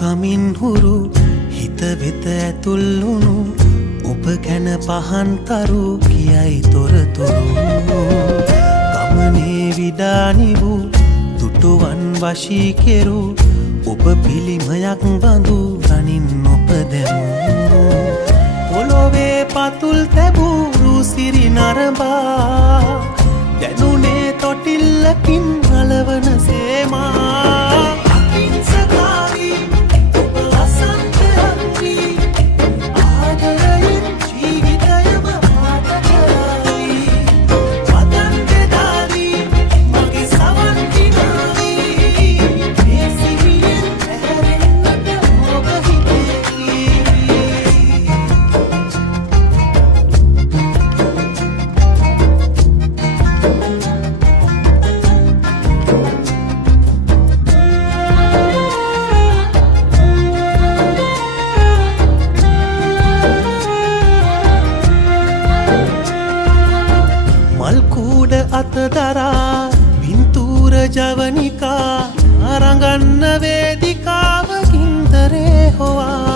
කමින් හුරු හිත වෙත ඇතුල්ලුණු ඔබ ගැන පහන්තරු කියයි තොරතුරු ගමනේ විඩානිවූ දුටුවන් වශී කෙරු ඔබ පිළිමයක් බඳු රනින් නොපදැමු පොළොවේ පතුල් තැබූ සිරි නරඹා දැනුනේ තොටිල්ලකින් අලවන සේමා මල්කූඩ අතදරා පින්තූර ජවනිකා අරඟන්න වේදිකාවකින්තරේ හොවා